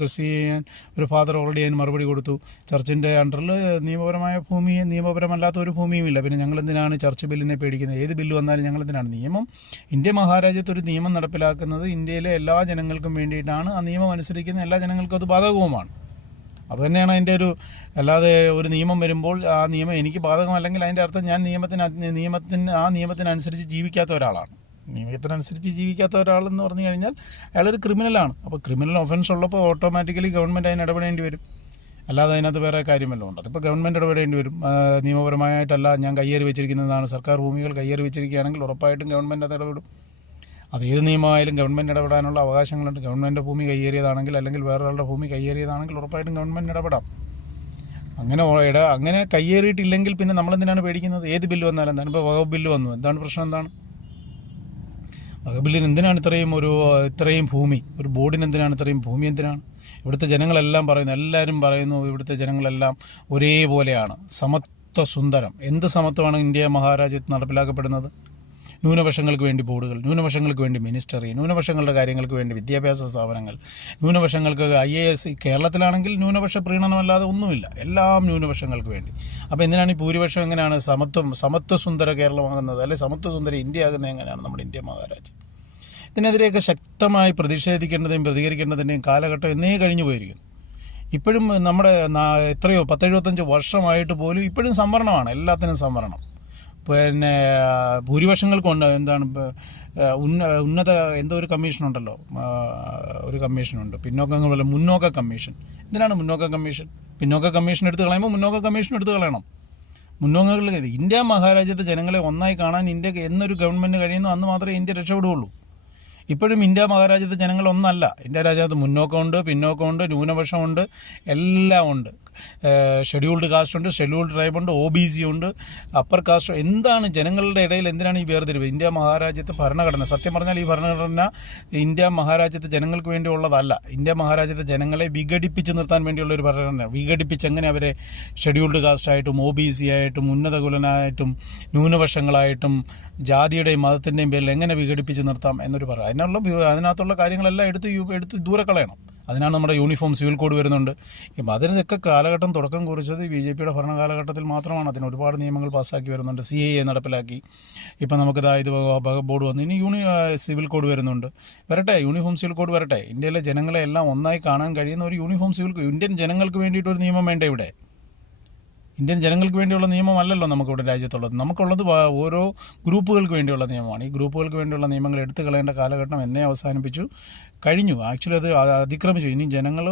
Christian ഒരു father already അതിന് മറുപടി കൊടുത്തു. ചർച്ചിൻ്റെ അണ്ടറിൽ നിയമപരമായ ഭൂമിയും നിയമപരമല്ലാത്ത ഒരു ഭൂമിയും ഇല്ല. പിന്നെ ഞങ്ങളെന്തിനാണ് ചർച്ച് ബില്ലിനെ പേടിക്കുന്നത്? ഏത് ബില്ല് വന്നാലും ഞങ്ങളെന്തിനാണ് നിയമം? ഇന്ത്യ മഹാരാജ്യത്ത് ഒരു നിയമം നടപ്പിലാക്കുന്നത് ഇന്ത്യയിലെ എല്ലാ ജനങ്ങൾക്കും വേണ്ടിയിട്ടാണ്. ആ നിയമം അനുസരിക്കുന്ന എല്ലാ ജനങ്ങൾക്കും അത് ബാധകവുമാണ്. അതുതന്നെയാണ് അതിൻ്റെ ഒരു. അല്ലാതെ ഒരു നിയമം വരുമ്പോൾ ആ നിയമം എനിക്ക് ബാധകമല്ലെങ്കിൽ അതിൻ്റെ അർത്ഥം ഞാൻ നിയമത്തിനനുസരിച്ച് ജീവിക്കാത്ത ഒരാളാണ്. നിയമത്തിനനുസരിച്ച് ജീവിക്കാത്ത ഒരാളെന്ന് പറഞ്ഞു കഴിഞ്ഞാൽ അയാളൊരു ക്രിമിനലാണ്. അപ്പോൾ ക്രിമിനൽ ഒഫൻസ് ഉള്ളപ്പോൾ ഓട്ടോമാറ്റിക്കലി ഗവൺമെൻറ് അതിന് ഇടപെടേണ്ടി വരും. അല്ലാതെ അതിനകത്ത് വേറെ കാര്യമല്ലോ ഉണ്ട്. അതിപ്പോൾ ഗവൺമെൻറ് ഇടപെടേണ്ടി വരും. നിയമപരമായിട്ടല്ല ഞാൻ കയ്യേറി വെച്ചിരിക്കുന്നതാണ്. സർക്കാർ ഭൂമികൾ കയ്യേറി വെച്ചിരിക്കുകയാണെങ്കിൽ ഉറപ്പായിട്ടും ഗവൺമെൻറ് അത് ഇടപെടും. അതേത് നിയമമായാലും ഗവൺമെൻറ് ഇടപെടാനുള്ള അവകാശങ്ങളുണ്ട്. ഗവൺമെൻറ് ഭൂമി കയ്യേറിയതാണെങ്കിൽ അല്ലെങ്കിൽ വേറൊരാളുടെ ഭൂമി കയ്യേറിയതാണെങ്കിൽ ഉറപ്പായിട്ടും ഗവൺമെൻറ് ഇടപെടാം. അങ്ങനെ കയ്യേറിയിട്ടില്ലെങ്കിൽ പിന്നെ നമ്മളെന്തിനാണ് പേടിക്കുന്നത്? ഏത് ബില്ല് വന്നാലും എന്താണ്? ഇപ്പോൾ വകുപ്പ് ബില്ല് വന്നു, എന്താണ് പ്രശ്നം? എന്താണ് വകുപ്പ് ബില്ലിന് എന്തിനാണ് ഇത്രയും ഭൂമി? ഒരു ബോർഡിന് എന്തിനാണ് ഇത്രയും ഭൂമി? എന്തിനാണ്? ഇവിടുത്തെ ജനങ്ങളെല്ലാം പറയുന്നു, എല്ലാവരും പറയുന്നു, ഇവിടുത്തെ ജനങ്ങളെല്ലാം ഒരേപോലെയാണ്, സമത്വ സുന്ദരം. എന്ത് സമത്വമാണ് ഇന്ത്യ മഹാരാജ്യത്ത് നടപ്പിലാക്കപ്പെടുന്നത്? ന്യൂനപക്ഷങ്ങൾക്ക് വേണ്ടി ബോർഡുകൾ, ന്യൂനപക്ഷങ്ങൾക്ക് വേണ്ടി മിനിസ്റ്ററി, ന്യൂനപക്ഷങ്ങളുടെ കാര്യങ്ങൾക്ക് വേണ്ടി വിദ്യാഭ്യാസ സ്ഥാപനങ്ങൾ, ന്യൂനപക്ഷങ്ങൾക്ക് IAS. കേരളത്തിലാണെങ്കിൽ ന്യൂനപക്ഷ പ്രീണനമല്ലാതെ ഒന്നുമില്ല, എല്ലാം ന്യൂനപക്ഷങ്ങൾക്ക് വേണ്ടി. അപ്പോൾ എന്തിനാണ് ഈ ഭൂരിപക്ഷം? എങ്ങനെയാണ് സമത്വ സുന്ദര കേരളമാകുന്നത്, അല്ലെങ്കിൽ സമത്വ സുന്ദര ഇന്ത്യ ആകുന്നത്? എങ്ങനെയാണ് നമ്മുടെ ഇന്ത്യ മഹാരാജ്യം? ഇതിനെതിരെയൊക്കെ ശക്തമായി പ്രതിഷേധിക്കേണ്ടതിൻ്റെയും പ്രതികരിക്കേണ്ടതിൻ്റെയും കാലഘട്ടം എന്നേ കഴിഞ്ഞു പോയിരിക്കുന്നു. ഇപ്പോഴും നമ്മുടെ എത്രയോ 10-75 വർഷമായിട്ട് പോലും ഇപ്പോഴും സംവരണമാണ്, എല്ലാത്തിനും സംവരണം. പിന്നെ ഭൂരിപക്ഷങ്ങൾക്കുണ്ട് എന്താണ് ഉന്നത എന്തോ ഒരു കമ്മീഷനുണ്ടല്ലോ, ഒരു കമ്മീഷനുണ്ട് മുന്നോക്ക കമ്മീഷൻ. എന്തിനാണ് മുന്നോക്ക കമ്മീഷൻ? പിന്നോക്ക കമ്മീഷൻ എടുത്ത് കളയുമ്പോൾ മുന്നോക്ക കമ്മീഷൻ എടുത്ത് കളയണം. ഇന്ത്യ മഹാരാജ്യത്തെ ജനങ്ങളെ ഒന്നായി കാണാൻ ഇന്ത്യക്ക് എന്നൊരു ഗവൺമെൻറ് കഴിയുന്നു, അന്ന് മാത്രമേ ഇന്ത്യ രക്ഷപ്പെടുകയുള്ളൂ. ഇപ്പോഴും ഇന്ത്യ മഹാരാജ്യത്തെ ജനങ്ങൾ ഒന്നല്ല. ഇന്ത്യ രാജ്യത്ത് മുന്നോക്കമുണ്ട്, പിന്നോക്കമുണ്ട്, ന്യൂനപക്ഷമുണ്ട്, എല്ലാം ഉണ്ട്. ഷെഡ്യൂൾഡ് കാസ്റ്റ് ഉണ്ട്, ഷെഡ്യൂൾഡ് ട്രൈബ് ഉണ്ട്, OBC ഉണ്ട്, അപ്പർ കാസ്റ്റ്. എന്താണ് ജനങ്ങളുടെ ഇടയിൽ എന്തിനാണ് ഈ വേർതിരിവ്? ഇന്ത്യ മഹാരാജ്യത്തെ ഭരണഘടന, സത്യം പറഞ്ഞാൽ ഈ ഭരണഘടന ഇന്ത്യ മഹാരാജ്യത്തെ ജനങ്ങൾക്ക് വേണ്ടിയുള്ളതല്ല. ഇന്ത്യ മഹാരാജ്യത്തെ ജനങ്ങളെ വിഘടിപ്പിച്ച് നിർത്താൻ വേണ്ടിയുള്ള ഒരു ഭരണഘടന. വിഘടിപ്പിച്ച് എങ്ങനെ അവരെ ഷെഡ്യൂൾഡ് കാസ്റ്റായിട്ടും OBC ആയിട്ടും ഉന്നത കുലനായിട്ടും ന്യൂനപക്ഷങ്ങളായിട്ടും ജാതിയുടെയും മതത്തിൻ്റെയും പേരിൽ എങ്ങനെ വിഘടിപ്പിച്ച് നിർത്താം എന്നൊരു പറയാം. അതിനകത്തുള്ള കാര്യങ്ങളെല്ലാം എടുത്ത് ദൂരെ കളയണം. അതിനാണ് നമ്മുടെ യൂണിഫോം സിവിൽ കോഡ് വരുന്നുണ്ട്. ഇപ്പം അതിനൊക്കെ കാലഘട്ടം തുടക്കം കുറിച്ചത് BJPയുടെ ഭരണകാലഘട്ടത്തിൽ മാത്രമാണ്. അതിന് ഒരുപാട് നിയമങ്ങൾ പാസ്സാക്കി വരുന്നുണ്ട്. CAA നടപ്പിലാക്കി. ഇപ്പം നമുക്കിത് ബോർഡ് വന്നു. ഇനി സിവിൽ കോഡ് വരുന്നുണ്ട്. വരട്ടെ, യൂണിഫോം സിവിൽ കോഡ് വരട്ടെ. ഇന്ത്യയിലെ ജനങ്ങളെ എല്ലാം ഒന്നായി കാണാൻ കഴിയുന്ന ഒരു യൂണിഫോം സിവിൽ കോഡ്. ഇന്ത്യൻ ജനങ്ങൾക്ക് വേണ്ടിയിട്ടൊരു നിയമം വേണ്ടേ ഇവിടെ? ഇന്ത്യൻ ജനങ്ങൾക്ക് വേണ്ടിയുള്ള നിയമമല്ലല്ലോ നമുക്കിവിടെ രാജ്യത്തുള്ളത്. നമുക്കുള്ളത് ഓരോ ഗ്രൂപ്പുകൾക്ക് വേണ്ടിയുള്ള നിയമമാണ്. ഈ ഗ്രൂപ്പുകൾക്ക് വേണ്ടിയുള്ള നിയമങ്ങൾ എടുത്തു കളയേണ്ട കാലഘട്ടം എന്നേ അവസാനിപ്പിച്ചു കഴിഞ്ഞു. ആക്ച്വലി അത് അതിക്രമിച്ചു. ഇനി ജനങ്ങൾ